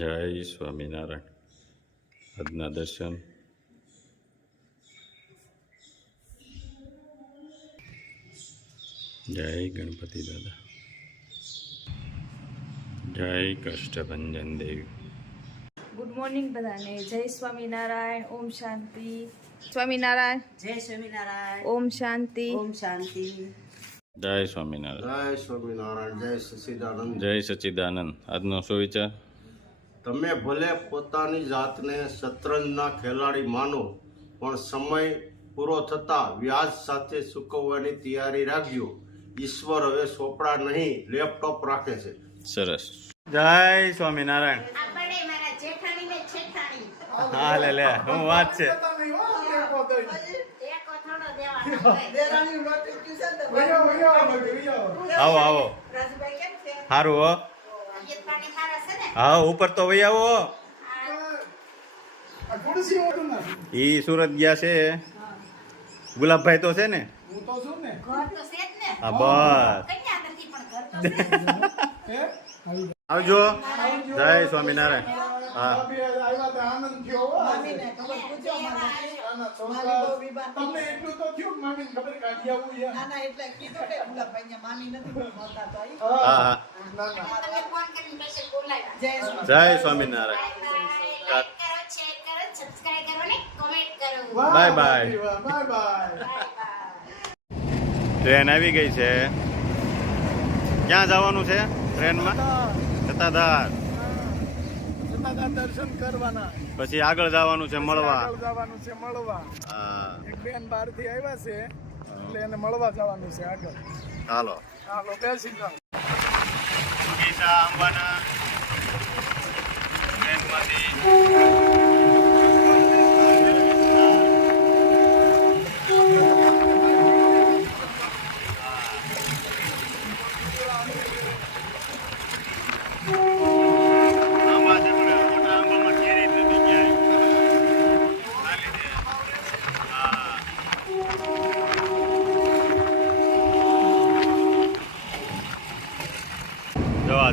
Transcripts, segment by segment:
જય સ્વામિનારાયણ. આજના દર્શન. જય ગણપતિ દાદા. જય કષ્ટભંજન દેવી. ગુડ મોર્નિંગ બધાને. જય સ્વામિનારાયણ. ઓમ શાંતિ. સ્વામિનારાયણ. જય સ્વામિનારાયણ. ઓમ શાંતિ. ઓમ શાંતિ. જય સ્વામિનારાયણ. જય સ્વામિનારાયણ. જય સચ્ચિદાનંદ. જય સચ્ચિદાનંદ. આજનો શું વિચાર? તમે ભલે પોતાની જાતને શતરંજના ખેલાડી માનો, પણ સમય પૂરો થતા વ્યાજ સાથે ચૂકવવાની તૈયારી રાખજો. ઈશ્વર હવે સોપડા નહીં, લેપટોપ રાખે છે. સરસ. જય સ્વામિનારાયણ. હા લે લે, હું વાત છે. આવો આવો. સારું હો. હા ઉપર તો વહી આવો. ઈ સુરત ગયા છે. ગુલાબભાઈ તો છે ને? હા બસ. આવજો. જય સ્વામિનારાયણ. હા તમને એટલું તો થયું મામી ખબર કાઢી આવું યાર. ના ના એટલે કીધું કે ગુલાબભાઈ મામી નથી બોલતા તો આવી. હા હા. ના ના તમે ફોન કરીને મેસેજ બોલાવ્યા. જય Swaminarayan. Bye bye. Bye bye. Train આવી ગઈ છે. ક્યાં જવાનું છે ટ્રેનમાં? સત્તાધાર. દર્શન કરવાના. પછી આગળ જવાનું છે મળવા. આગળ જવાનું છે મળવા. હા એક બેન બહાર થી આવ્યા છે એટલે એને મળવા જવાનું છે આગળ. ચાલો. હાલો બેસી જાઓ. ગીતા અંબાના ટ્રેનમાંથી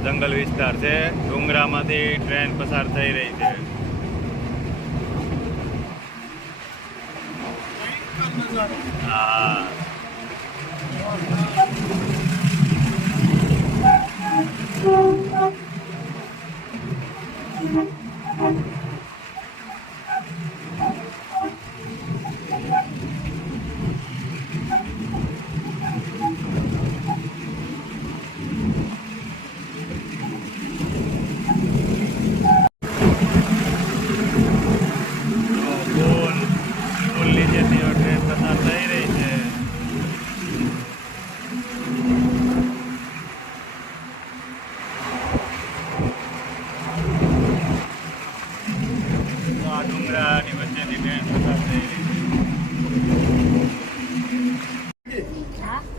જંગલ વિસ્તાર છે. ડુંગરામાંથી ટ્રેન પસાર થઈ રહી છે. હા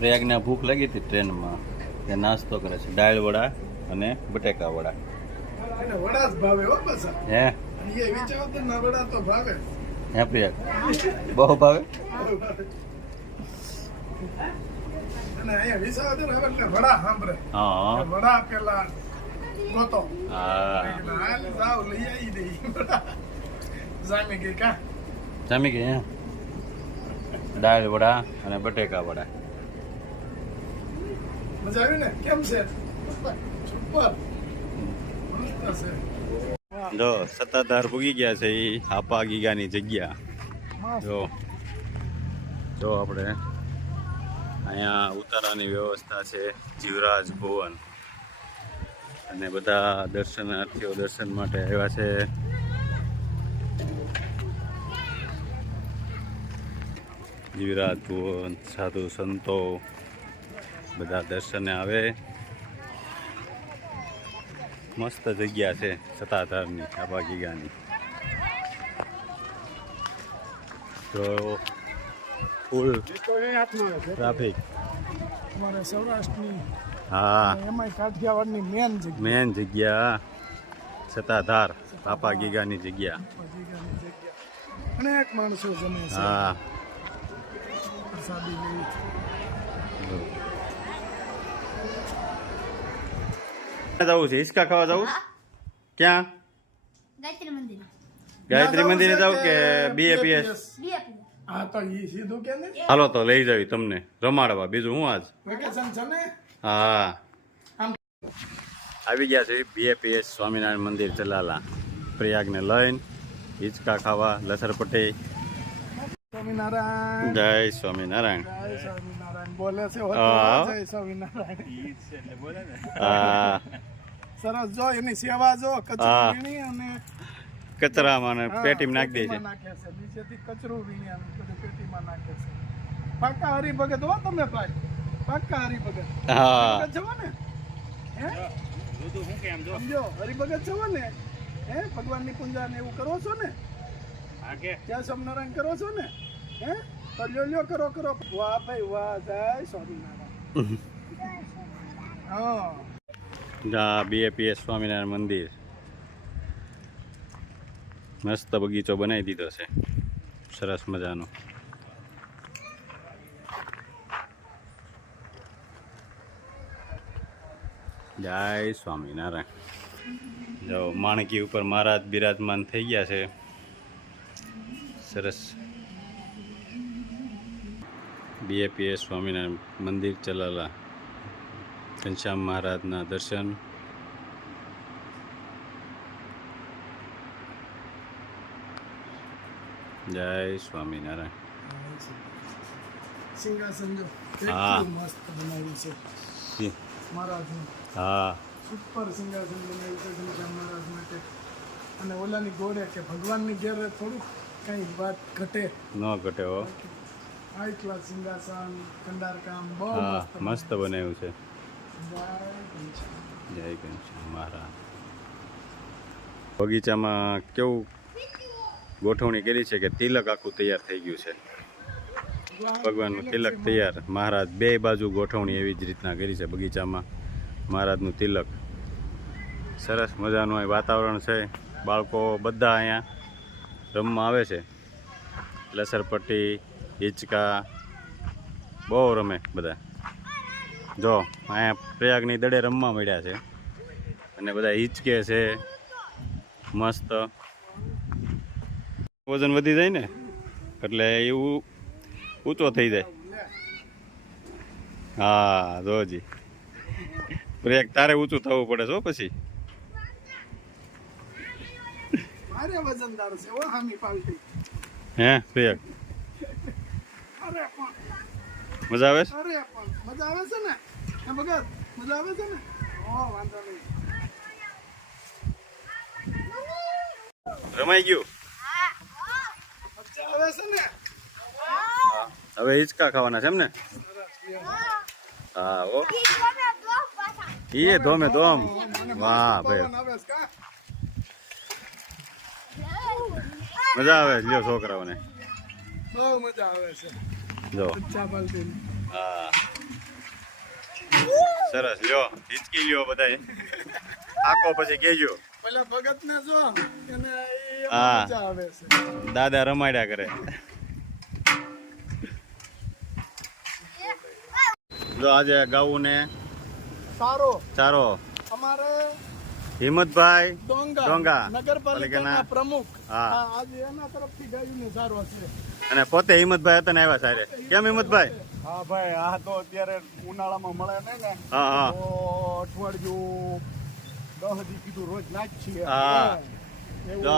પ્રયાગને ભૂખ લાગી હતી ટ્રેનમાં. તે નાસ્તો કરે છે. દાળ વડા અને બટેકા વડા. એને વડા જ ભાવે હો બસ. હે એ વિચારો તો ના વડા તો ભાવે. હે પ્રયાગ બહુ ભાવે. અને અહીંયા વિચારો તો આવે એટલે વડા સાંભળે. હા વડા પેલા ગોતો. હા હાલ જાવ લઈ આવી દઈ વડા. જામે કે કા જમી ગયા. દાળ વડા અને બટેકા વડા. મજા આવી ને? કેમ છે? સુપર. મસ્ત છે. જો સત્તાધાર ભૂગી ગયા છે. એ હાપા ગીગાની જગ્યા. જો જો આપણે અહીંયા ઉતારાની વ્યવસ્થા છે. જીવરાજ ભુવન અને બધા દર્શનાર્થીઓ દર્શન માટે આવ્યા છે. જીવરાજ ભુવન સાધુ સંતો બધા દર્શને આવે. મસ્ત જગ્યા છે સત્તાધારની હાપા ગીગાની. તો ફૂલ ટ્રાફિક. અમારે સૌરાષ્ટ્રની હા એમાંય કાઠિયાવાડની મેન જગ્યા. મેન જગ્યા સત્તાધાર હાપા ગીગાની જગ્યા. અનેક માણસો જમે છે. હા પ્રસાદી લેવી. જવું છે હિંચકા ખાવા જવું? ક્યાં? ગાયત્રી મંદિર ગાયત્રી મંદિરે જાવ કે BAPS? હા તો ઈ સીધું કે ને હાલો તો લઈ જાવી તમને રમાડવા, બીજું હું આજ. વેકેશન છે ને હા આવી ગયા છે BAPS સ્વામિનારાયણ મંદિર ચલાલા. પ્રયાગને લઈને હિંચકા ખાવા, લસરપટ્ટી. સ્વામિનારાયણ જય સ્વામિનારાયણ. જય સ્વામિનારાયણ બોલે છે હા. જય સ્વામિનારાયણ હા સરસ જો એની સેવા જો હા. કચરું વીણી અને કચરામાં ને હા, પેટીમાં નાખી દે છે. પેટીમાં નાખે છે નીચેથી કચરું વીણી અને બધું પેટીમાં નાખે છે. પાક્કા હરિભગત હો તમે ભાઈ, પાક્કા હરિભગત. હા હરિભગત છો ને હે સમજો હરિભગત છો ને હે ભગવાનની પૂજા ને એવું કરો છો ને ત્યાં સ્વામિનારાયણ કરો છો ને હે તો લ્યો કરો વાહ ભાઈ વાહ જય સ્વામિનારાયણ હા આ BAPS સ્વામિનારાયણ મંદિર મસ્ત બગીચો બનાવી દીધો છે સરસ મજાનો. જય સ્વામિનારાયણ. જો માણકી ઉપર મહારાજ બિરાજમાન થઈ ગયા છે. સરસ. BAPS સ્વામિનારાયણ મંદિર ચલાલા. ઘનશ્યામ મહારાજના દર્શન. જય સ્વામિનારાયણ. સિંહાસન જો હા. કેટલું મસ્ત બનાવ્યું છે મહારાજનું. હા સુપર સિંહાસન બનાવ્યું છે ઘનશ્યામ મહારાજ માટે. અને ઓલાની ગોળે કે ભગવાનની ઘેરે થોડુંક કઈ વાત ઘટે. ન ઘટે હો. હાઈ ક્લાસ સિંહાસન કંડારકામ બહુ હા મસ્ત મસ્ત બનાવ્યું છે. જય ઘનશ્યામ. જય ઘનશ્યામ મહારાજ. બગીચામાં કેવું ગોઠવણી કરી છે કે તિલક આખું તૈયાર થઈ ગયું છે. ભગવાનનું તિલક તૈયાર. મહારાજ બે બાજુ ગોઠવણી એવી જ રીતના કરી છે બગીચામાં. મહારાજનું તિલક સરસ મજાનું અહીં વાતાવરણ છે. બાળકો બધા અહીંયા રમવા આવે છે. લસરપટ્ટી, હિંચકા બહુ રમે બધા. જો અહીંયા પ્રયાગની દડે રમવા મળ્યા છે અને બધા હિંચકે છે મસ્ત. વજન વધી જાય ને એટલે એવું ઊંચો થઈ જાય. હા જોજી પ્રયાગ તારે ઊંચું થવું પડે છો પછી. મારે વજનદાર છે ઓ હામી પાલટી. હે પ્રયાગ અરે પણ મજા આવે છે? અરે પણ મજા આવે છે ને હે ભગત મજા આવે છે ને ઓ વાંધો નહીં. રમાઈ ગયું. મજા આવે છે ને હવે હિંચકા ખાવાના છે એમ ને? હા ઓ એ ધોમે ધોમ. વાહ ભાઈ પવન આવે છે કા મજા આવે છે. લ્યો છોકરાઓને બહુ મજા આવે છે. જો. અચ્છા પાલટી હા સરસ. લ્યો હિંચકી લ્યો બધા આખો પછી કહેજો. પેલા ભગત ને જો એને હા. મજા આવે છે. દાદા રમાડ્યા કરે. જો આજે ગાવું ને સારો ચારો અમારે હિંમતભાઈ ડોંગા નગરપાલિકાના નગરપાલિકાના પ્રમુખ હા. આજે એના તરફથી ગાયું સારો છે. અને પોતે હિંમતભાઈ હતા ને આવ્યા સારે. કેમ હિંમતભાઈ? હા ભાઈ આ તો અત્યારે ઉનાળામાં મળે નહીં ને હા હા તો અઠવાડિયું 10 દી કીધું રોજ નાચ છીએ. હા. એવું. જો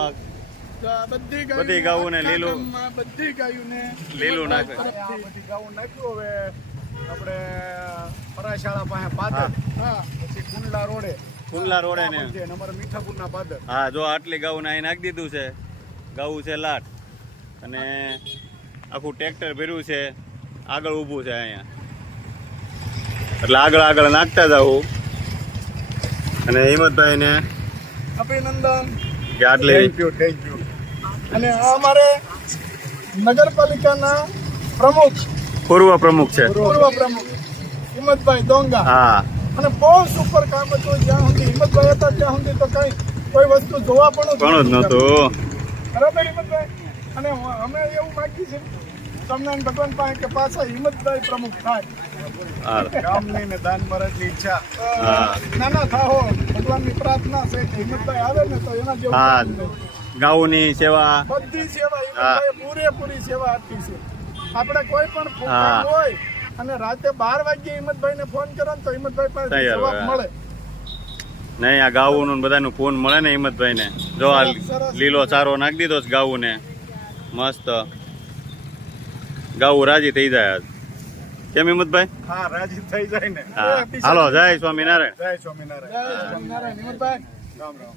તો આ બધી બધી ગાયોને આખા લીલું. ગામમાં બધી ગાયોને લીલું નાખે. આ બધી ગાઉન નાખ્યું હવે આપણે પરાશાળા પાસે પાદર હા પછી કુંડલા રોડે કુંડલા રોડે ને છે અને અમારા મીઠાપુરના પાદર હા જો આટલી ગાઉં અહીં નાખી દીધું છે. ગાઉં છે લાટ અને આખું ટ્રેક્ટર ભર્યું છે. આગળ ઊભું છે અહીંયા એટલે આગળ આગળ નાખતા જવું. અને હિંમતભાઈને અભિનંદન. કે આટલી થેન્ક યુ અને આ અમારે નગરપાલિકાના પ્રમુખ પૂર્વ પ્રમુખ છે. પૂર્વ પ્રમુખ હિંમતભાઈ ડોંગા હા અને બહુ સુપર કામ હતું. જ્યાં સુધી હિંમતભાઈ હતા ત્યાં સુધી તો કઈ કોઈ વસ્તુ જોવા પણ ઘણું જ નહોતું. બરાબર હિંમતભાઈ. અને અમે એવું માગીએ છીએ સ્વામિનારાયણ ભગવાન પાસે કે પાછા હિંમતભાઈ પ્રમુખ થાય. હાર. ગામની ને દાન મહારાજની ઈચ્છા. હા નાના થાહો ભગવાનની પ્રાર્થના છે કે હિંમતભાઈ આવે ને તો એના જેવું હા કામ નહીં. ગાઉની સેવા બધી સેવા હિંમતભાઈએ પૂરેપૂરી સેવા આપી છે. આપણે કોઈ પણ હા. પ્રોગ્રામ હોય અને રાતે 12 વાગ્યે હિંમતભાઈને ફોન કરો ને તો હિંમતભાઈ પાસે તૈયાર જવાબ હોય. મળે. નહીં આ ગાઉનું ને બધાનું ફોન મળે ને હિંમતભાઈ ને જો આ લીલો ચારો નાખી દીધો છે ગાઉ ને મસ્ત ગાઉ રાજી થઈ જાય આજ. કેમ હિંમતભાઈ? હા રાજી થઈ જાય ને. હા હાલો જય સ્વામિનારાયણ. જય સ્વામિનારાયણ. જય સ્વામિનારાયણ હિંમતભાઈ. રામ રામ.